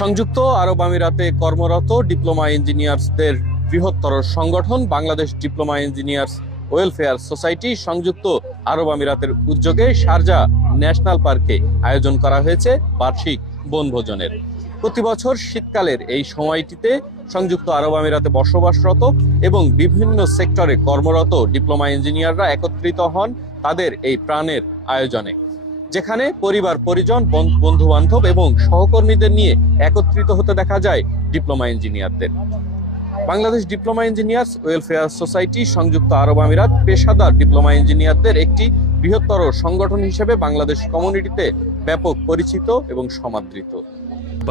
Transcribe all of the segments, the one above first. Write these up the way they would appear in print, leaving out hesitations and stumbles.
সংযুক্ত আরব আমিরাতে কর্মরত ডিপ্লোমা ইঞ্জিনিয়ার্সদের বৃহত্তর সংগঠন Bangladesh diploma engineers welfare society সংযুক্ত আরব আমিরাতের উদ্যোগে শারজা ন্যাশনাল পার্কে আয়োজন করা হয়েছে বার্ষিক বনভোজনের। প্রতি বছর শীতকালের এই সময়টিতে সংযুক্ত আরব আমিরাতে বসবাসরত এবং বিভিন্ন সেক্টরে কর্মরত ডিপ্লোমা ইঞ্জিনিয়াররা একত্রিত হন তাদের এই প্রাণের আয়োজনে, যেখানে পরিবার পরিজন বন্ধু বান্ধব এবং সহকর্মীদের নিয়ে একত্রিত হতে দেখা যায় ডিপ্লোমা ইঞ্জিনিয়ারদের। Bangladesh diploma engineers welfare society সংযুক্ত আরব আমিরাত পেশাদার ডিপ্লোমা ইঞ্জিনিয়ারদের একটি বৃহত্তর সংগঠন হিসেবে বাংলাদেশ কমিউনিটিতে ব্যাপক পরিচিত এবং সমাদৃত।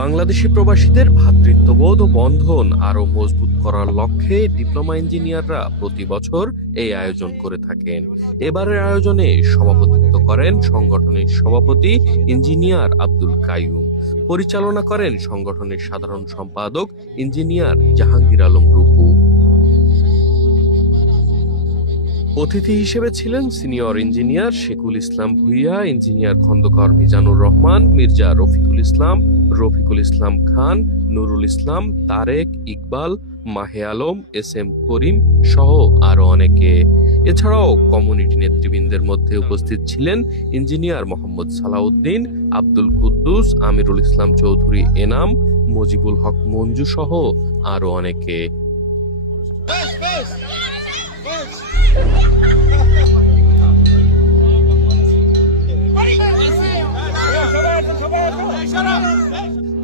বাংলাদেশি প্রবাসীদের ভ্রাতৃত্ববোধ ও বন্ধন আরও মজবুত করার লক্ষ্যে ডিপ্লোমা ইঞ্জিনিয়াররা প্রতি বছর এই আয়োজন করে থাকেন। এবারের আয়োজনে সভাপতিত্ব করেন সংগঠনের সভাপতি ইঞ্জিনিয়ার আব্দুল কাইয়ুম, পরিচালনা করেন সংগঠনের সাধারণ সম্পাদক ইঞ্জিনিয়ার জাহাঙ্গীর আলম রূপু। অতিথি হিসেবে ছিলেন সিনিয়র ইঞ্জিনিয়ার শেখুল ইসলাম ভুইয়া, ইঞ্জিনিয়ার খন্দকার মিজানুর রহমান, মির্জা রফিকুল ইসলাম খান, নুরুল ইসলাম, তারেক, ইকবাল, মাহে আলম, এস.এম. করিম সহ আরো অনেকে। এছাড়াও কমিউনিটি নেতৃবৃন্দের মধ্যে উপস্থিত ছিলেন ইঞ্জিনিয়ার মোহাম্মদ সালাউদ্দিন, আব্দুল কুদ্দুস, আমিরুল ইসলাম চৌধুরী এনাম, মজিবুল হক মঞ্জু সহ আরো অনেকে।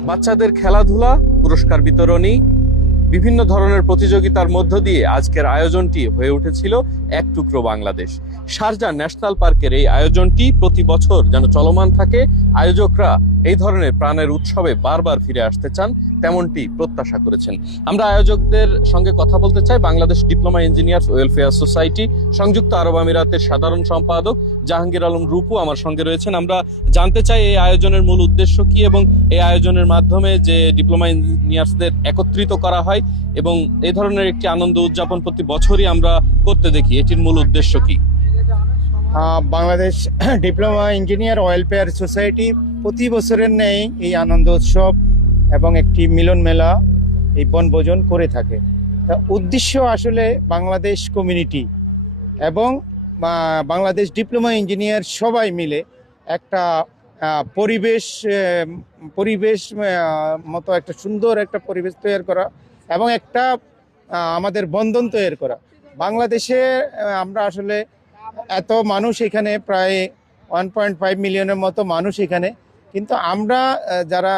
বাচ্চাদের খেলাধুলা, পুরস্কার বিতরণী, বিভিন্ন ধরনের প্রতিযোগিতার মধ্য দিয়ে আজকের আয়োজনটি হয়ে উঠেছিল এক টুকরো বাংলাদেশ। শারজা ন্যাশনাল পার্কের এই আয়োজনটি প্রতি বছর যেন চলমান থাকে। আয়োজকরা এই ধরনের প্রাণের উৎসবে বারবার ফিরে আসতে চান, তেমনটি প্রত্যাশা করেছেন। আমরা আয়োজকদের সঙ্গে কথা বলতে চাই। Bangladesh diploma engineers welfare society সংযুক্ত আরব আমিরাতের সাধারণ সম্পাদক জাহাঙ্গীর আলম রূপু আমার সঙ্গে রয়েছেন। আমরা জানতে চাই এই আয়োজনের মূল উদ্দেশ্য কি এবং এই আয়োজনের মাধ্যমে যে ডিপ্লোমা ইঞ্জিনিয়ার্সদের একত্রিত করা হয় এবং এই ধরনের একটি আনন্দ উদযাপন প্রতি বছরই আমরা করতে দেখি, এটির মূল উদ্দেশ্য কি? Bangladesh diploma engineer welfare society প্রতি বছরের ন্যায় এই আনন্দ উৎসব এবং একটি মিলন মেলা, এই বনভোজন করে থাকে। তা উদ্দেশ্য আসলে বাংলাদেশ কমিউনিটি এবং বাংলাদেশ ডিপ্লোমা ইঞ্জিনিয়ার সবাই মিলে একটা পরিবেশ মতো একটা সুন্দর একটা পরিবেশ তৈরি করা এবং একটা আমাদের বন্ধন তৈরি করা। বাংলাদেশে আমরা আসলে এত মানুষ এখানে, প্রায় 1.5 মিলিয়নের মতো মানুষ এখানে, কিন্তু আমরা যারা